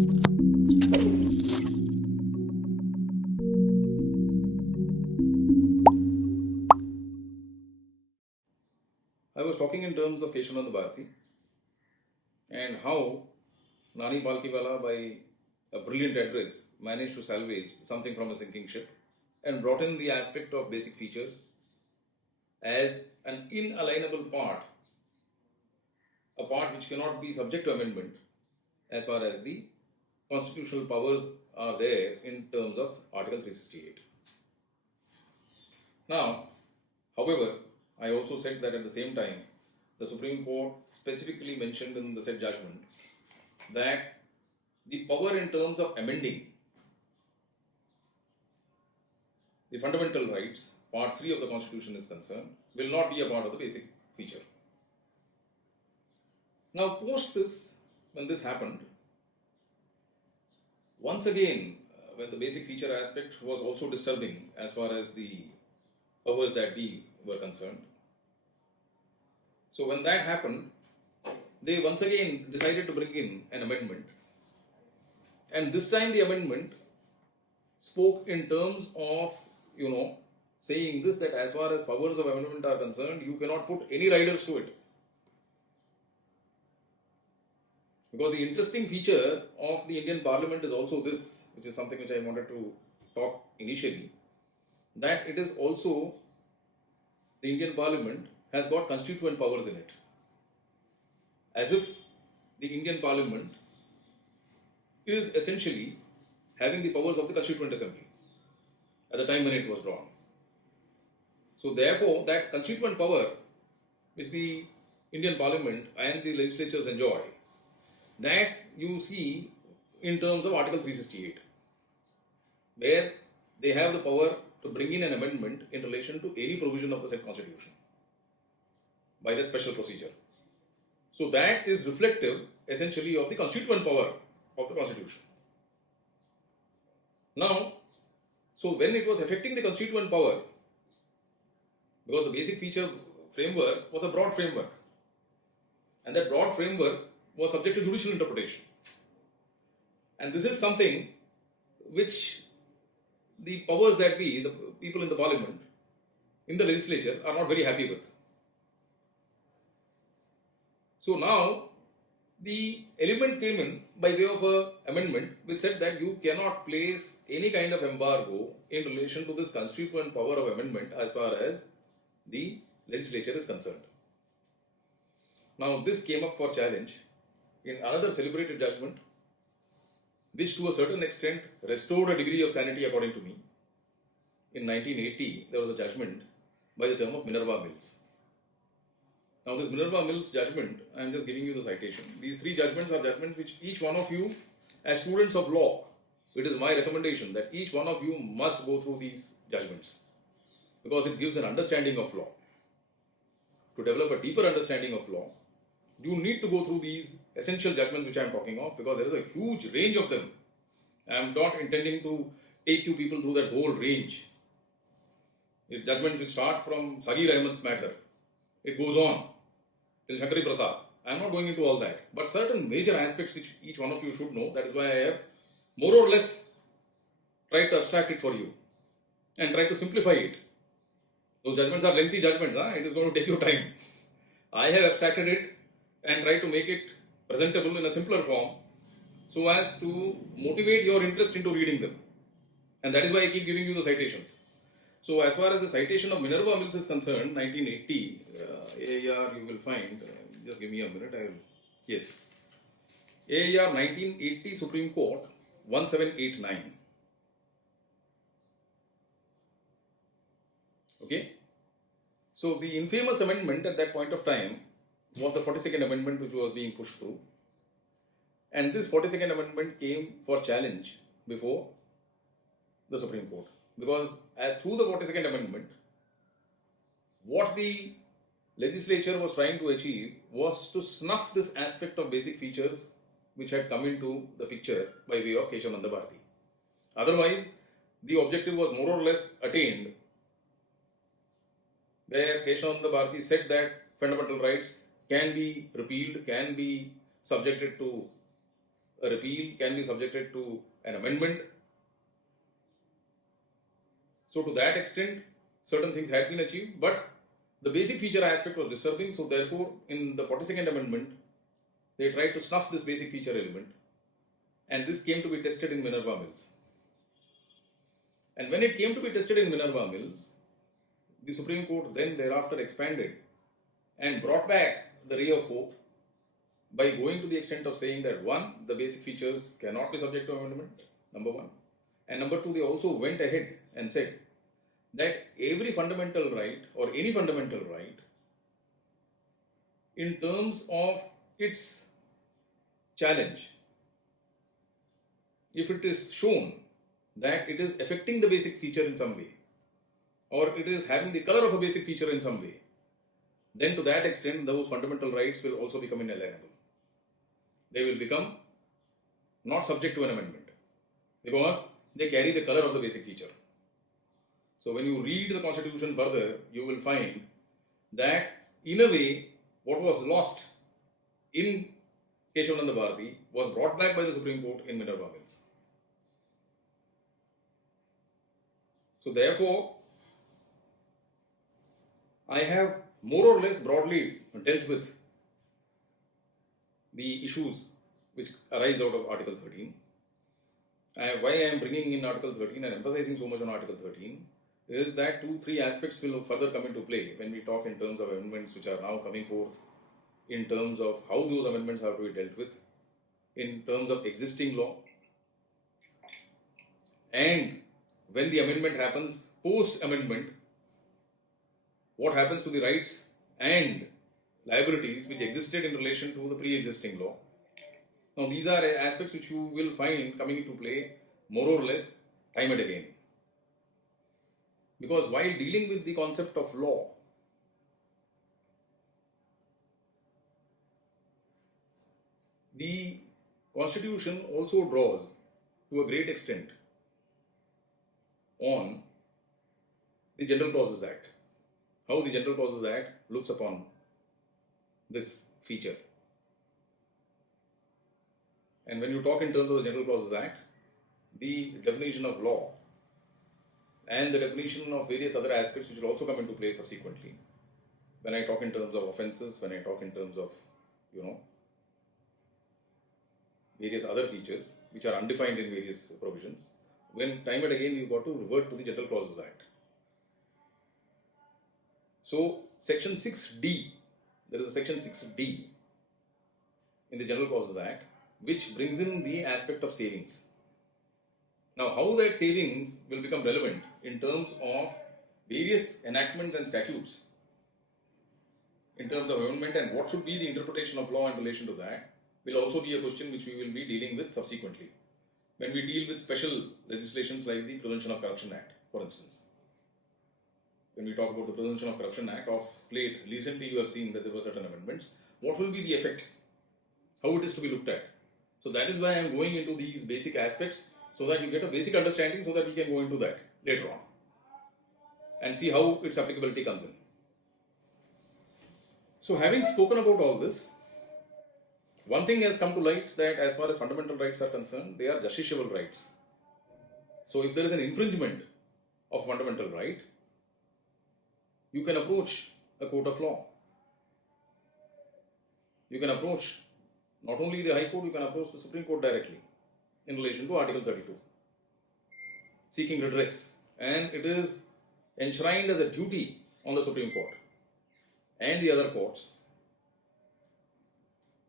I was talking in terms of Keshavananda Bharati and how Nani Palkiwala, by a brilliant address, managed to salvage something from a sinking ship and brought in the aspect of basic features as an inalienable part, a part which cannot be subject to amendment as far as the constitutional powers are there in terms of Article 368. Now, however, I also said that at the same time, the Supreme Court specifically mentioned in the said judgment that the power in terms of amending the fundamental rights, part 3 of the Constitution is concerned, will not be a part of the basic feature. Now, post this, when this happened, once again, when the basic feature aspect was also disturbing as far as the powers that be were concerned. So, when that happened, they once again decided to bring in an amendment. And this time, the amendment spoke in terms of, saying this, that as far as powers of amendment are concerned, you cannot put any riders to it. Because the interesting feature of the Indian Parliament is also this, which is something which I wanted to talk initially, that it is also, the Indian Parliament has got constituent powers in it. As if the Indian Parliament is essentially having the powers of the Constituent Assembly at the time when it was drawn. So therefore, that constituent power which the Indian Parliament and the legislatures enjoy, that you see in terms of Article 368, where they have the power to bring in an amendment in relation to any provision of the said Constitution by that special procedure. So that is reflective essentially of the constituent power of the Constitution. Now, so when it was affecting the constituent power, because the basic feature framework was a broad framework, and that broad framework was subject to judicial interpretation. And this is something which the powers that be, the people in the parliament, in the legislature, are not very happy with. So now, the element came in by way of an amendment which said that you cannot place any kind of embargo in relation to this constituent power of amendment as far as the legislature is concerned. Now, this came up for challenge in another celebrated judgment, which to a certain extent restored a degree of sanity according to me. In 1980, there was a judgment by the term of Minerva Mills. Now, this Minerva Mills judgment, I am just giving you the citation. These three judgments are judgments which each one of you, as students of law, it is my recommendation that each one of you must go through these judgments, because it gives an understanding of law. To develop a deeper understanding of law, you need to go through these essential judgments which I am talking of, because there is a huge range of them. I am not intending to take you people through that whole range. The judgments which start from Sagir Ahmed's matter, it goes on till Shankari Prasad. I am not going into all that, but certain major aspects which each one of you should know. That is why I have more or less tried to abstract it for you and try to simplify it. Those judgments are lengthy judgments, it is going to take you time. I have abstracted it and tried to make it presentable in a simpler form so as to motivate your interest into reading them. And that is why I keep giving you the citations. So as far as the citation of Minerva Mills is concerned, 1980, AAR you will find, just give me a minute, yes. AAR 1980 Supreme Court 1789. Okay. So the infamous amendment at that point of time was the 42nd Amendment which was being pushed through. And this 42nd Amendment came for challenge before the Supreme Court. Because through the 42nd Amendment, what the legislature was trying to achieve was to snuff this aspect of basic features which had come into the picture by way of Keshavananda Bharati. Otherwise, the objective was more or less attained, where Keshavananda Bharati said that fundamental rights can be repealed, can be subjected to a repeal can be subjected to an amendment. So to that extent, certain things had been achieved, but the basic feature aspect was disturbing. So therefore, in the 42nd Amendment, they tried to snuff this basic feature element, and this came to be tested in Minerva Mills. And when it came to be tested in Minerva Mills, the Supreme Court then thereafter expanded and brought back the ray of hope by going to the extent of saying that one, the basic features cannot be subject to amendment, number one. And number two, they also went ahead and said that every fundamental right or any fundamental right, in terms of its challenge, if it is shown that it is affecting the basic feature in some way, or it is having the color of a basic feature in some way, then to that extent those fundamental rights will also become inalienable. They will become not subject to an amendment because they carry the color of the basic feature. So when you read the Constitution further, you will find that in a way what was lost in Keshavananda Bharati was brought back by the Supreme Court in Minerva Mills. So therefore, I have more or less broadly dealt with the issues which arise out of Article 13. Why I am bringing in Article 13 and emphasizing so much on Article 13 is that 2-3 aspects will further come into play when we talk in terms of amendments which are now coming forth, in terms of how those amendments have to be dealt with, in terms of existing law, and when the amendment happens, post-amendment, what happens to the rights and liabilities which existed in relation to the pre-existing law. Now these are aspects which you will find coming into play more or less time and again. Because while dealing with the concept of law, the Constitution also draws to a great extent on the General Clauses Act. How the General Clauses Act looks upon this feature. And when you talk in terms of the General Clauses Act, the definition of law and the definition of various other aspects which will also come into play subsequently. When I talk in terms of offences, when I talk in terms of, various other features which are undefined in various provisions, when time and again you've got to revert to the General Clauses Act. So, Section 6D, there is a Section 6D in the General Clauses Act which brings in the aspect of savings. Now, how that savings will become relevant in terms of various enactments and statutes, in terms of amendment, and what should be the interpretation of law in relation to that, will also be a question which we will be dealing with subsequently when we deal with special legislations like the Prevention of Corruption Act, for instance. When we talk about the Prevention of Corruption Act, of late, recently you have seen that there were certain amendments. What will be the effect? How it is to be looked at? So that is why I am going into these basic aspects, so that you get a basic understanding, so that we can go into that later on and see how its applicability comes in. So having spoken about all this, one thing has come to light, that as far as fundamental rights are concerned, they are justiciable rights. So if there is an infringement of fundamental right, you can approach a court of law. You can approach not only the High Court, you can approach the Supreme Court directly in relation to Article 32, seeking redress. And it is enshrined as a duty on the Supreme Court and the other courts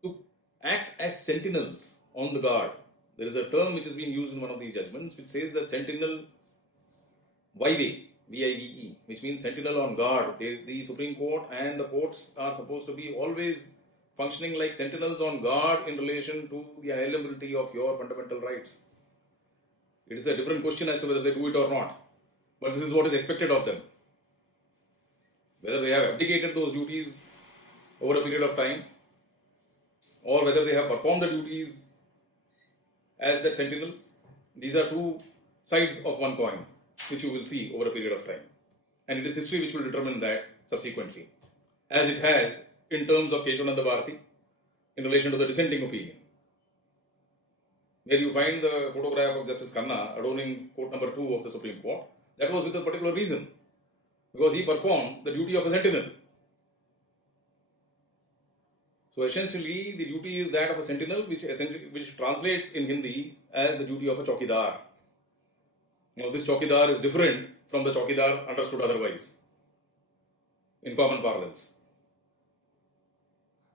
to act as sentinels on the guard. There is a term which has been used in one of these judgments which says that sentinel vive, V-I-V-E, which means sentinel on guard. The Supreme Court and the courts are supposed to be always functioning like sentinels on guard in relation to the inalienability of your fundamental rights. It is a different question as to whether they do it or not, but this is what is expected of them. Whether they have abdicated those duties over a period of time, or whether they have performed the duties as that sentinel, these are two sides of one coin, which you will see over a period of time. And it is history which will determine that subsequently, as it has in terms of Keshavananda Bharati in relation to the dissenting opinion. where you find the photograph of Justice Khanna adorning court number 2 of the Supreme Court, that was with a particular reason, because he performed the duty of a sentinel. So essentially, the duty is that of a sentinel, which translates in Hindi as the duty of a chowkidar. Now, this chowkidar is different from the chowkidar understood otherwise in common parlance.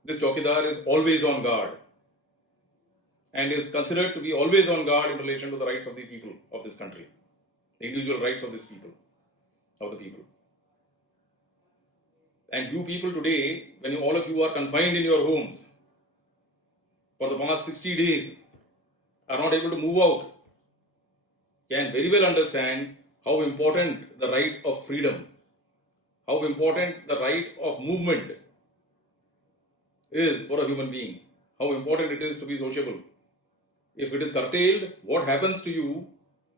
This chowkidar is always on guard and is considered to be always on guard in relation to the rights of the people of this country, the individual rights of this people, of the people. And you people today, when all of you are confined in your homes for the past 60 days, are not able to move out, can very well understand how important the right of freedom, how important the right of movement is for a human being, how important it is to be sociable. If it is curtailed, what happens to you,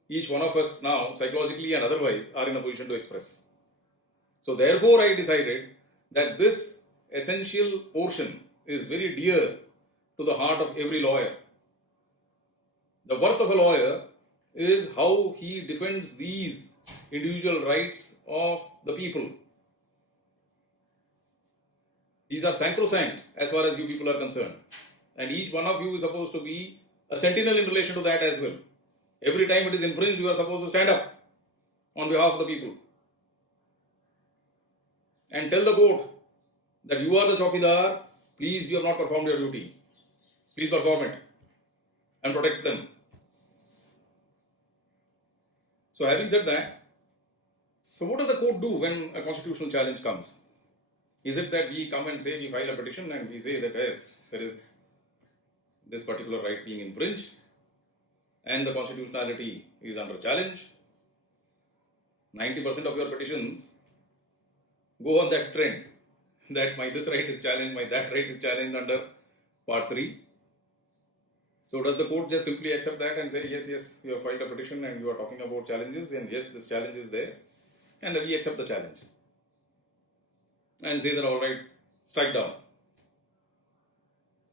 each one of us now, psychologically and otherwise, are in a position to express. So therefore, I decided that this essential portion is very dear to the heart of every lawyer. The worth of a lawyer is how he defends these individual rights of the people. These are sacrosanct as far as you people are concerned. And each one of you is supposed to be a sentinel in relation to that as well. Every time it is infringed, you are supposed to stand up on behalf of the people and tell the court that you are the chowkidar, please, you have not performed your duty. Please perform it and protect them. So having said that, so what does the court do when a constitutional challenge comes? Is it that we come and say, we file a petition and we say that yes, there is this particular right being infringed and the constitutionality is under challenge? 90% of your petitions go on that trend, that my this right is challenged, my that right is challenged under part 3. So does the court just simply accept that and say, yes, you have filed a petition and you are talking about challenges and yes, this challenge is there and we accept the challenge and say that all right, strike down?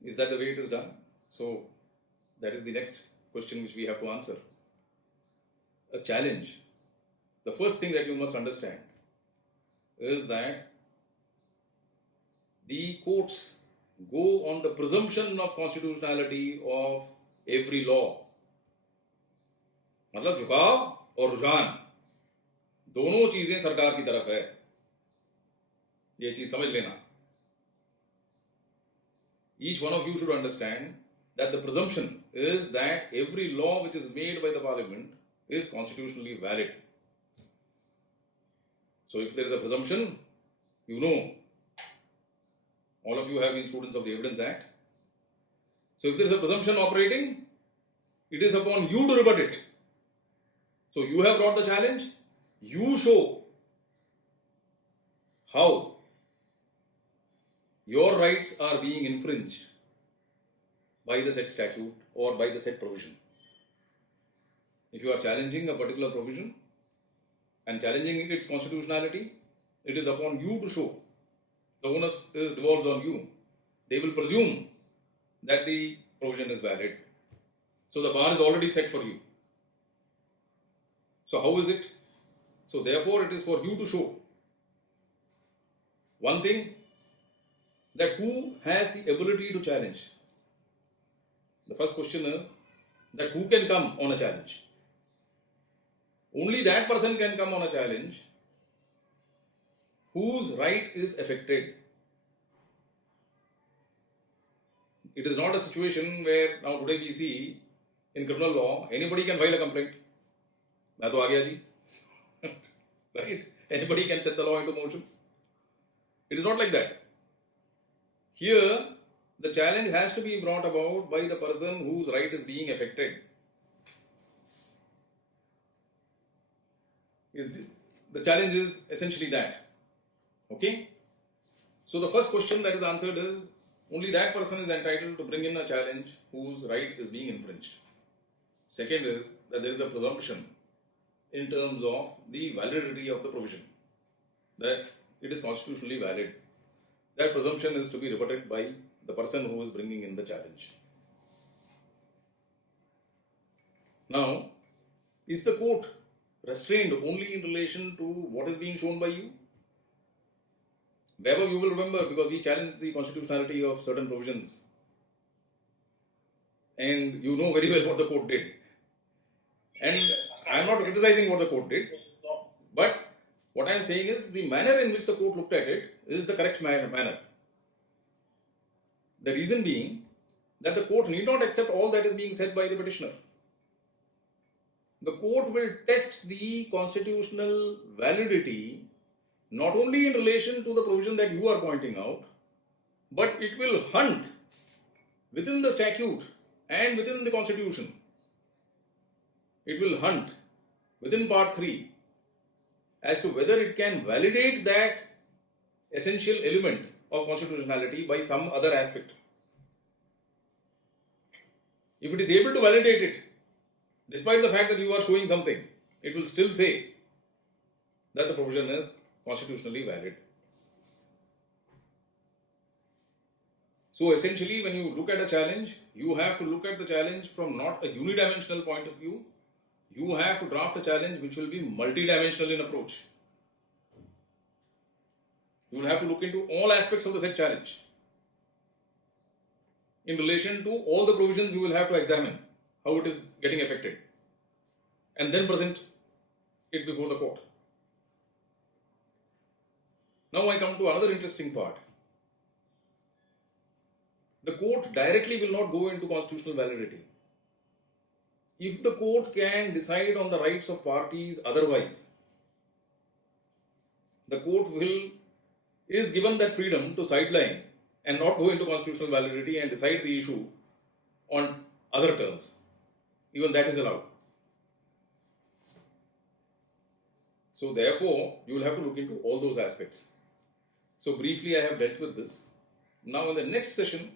Is that the way it is done? So that is the next question which we have to answer. A challenge, the first thing that you must understand is that the courts go on the presumption of constitutionality of every law. मतलब झुकाव और रुझान दोनों चीजें सरकार की तरफ है, ये चीज समझ लेना. Each one of you should understand that the presumption is that every law which is made by the parliament is constitutionally valid. So if there is a presumption, you know, all of you have been students of the Evidence Act. So if there is a presumption operating, it is upon you to rebut it. So you have brought the challenge, you show how your rights are being infringed by the said statute or by the said provision. If you are challenging a particular provision and challenging its constitutionality, it is upon you to show. The onus devolves on you. They will presume that the provision is valid. So the bar is already set for you. So how is it? So therefore it is for you to show one thing, that who has the ability to challenge. The first question is that who can come on a challenge? Only that person can come on a challenge whose right is affected. It is not a situation where now today we see in criminal law, anybody can file a complaint. मैं तो आ गया जी. Right? Anybody can set the law into motion. It is not like that. Here, the challenge has to be brought about by the person whose right is being affected. The challenge is essentially that. Okay? So the first question that is answered is, only that person is entitled to bring in a challenge whose right is being infringed. Second is that there is a presumption in terms of the validity of the provision, that it is constitutionally valid. That presumption is to be rebutted by the person who is bringing in the challenge. Now, is the court restrained only in relation to what is being shown by you? Therefore, you will remember, because we challenged the constitutionality of certain provisions, and you know very well what the court did. And I am not criticizing what the court did, but what I am saying is the manner in which the court looked at it is the correct manner. The reason being that the court need not accept all that is being said by the petitioner. The court will test the constitutional validity not only in relation to the provision that you are pointing out, but it will hunt within the statute and within the constitution. It will hunt within part 3 as to whether it can validate that essential element of constitutionality by some other aspect. If it is able to validate it, despite the fact that you are showing something, it will still say that the provision is constitutionally valid. So essentially, when you look at a challenge, you have to look at the challenge from not a unidimensional point of view. You have to draft a challenge which will be multidimensional in approach. You will have to look into all aspects of the said challenge. In relation to all the provisions, you will have to examine how it is getting affected and then present it before the court. Now I come to another interesting part. The court directly will not go into constitutional validity. If the court can decide on the rights of parties otherwise, the court is given that freedom to sideline and not go into constitutional validity and decide the issue on other terms. Even that is allowed. So therefore, you will have to look into all those aspects. So briefly I have dealt with this. Now in the next session,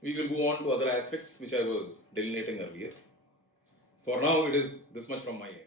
we will go on to other aspects which I was delineating earlier. For now, it is this much from my end.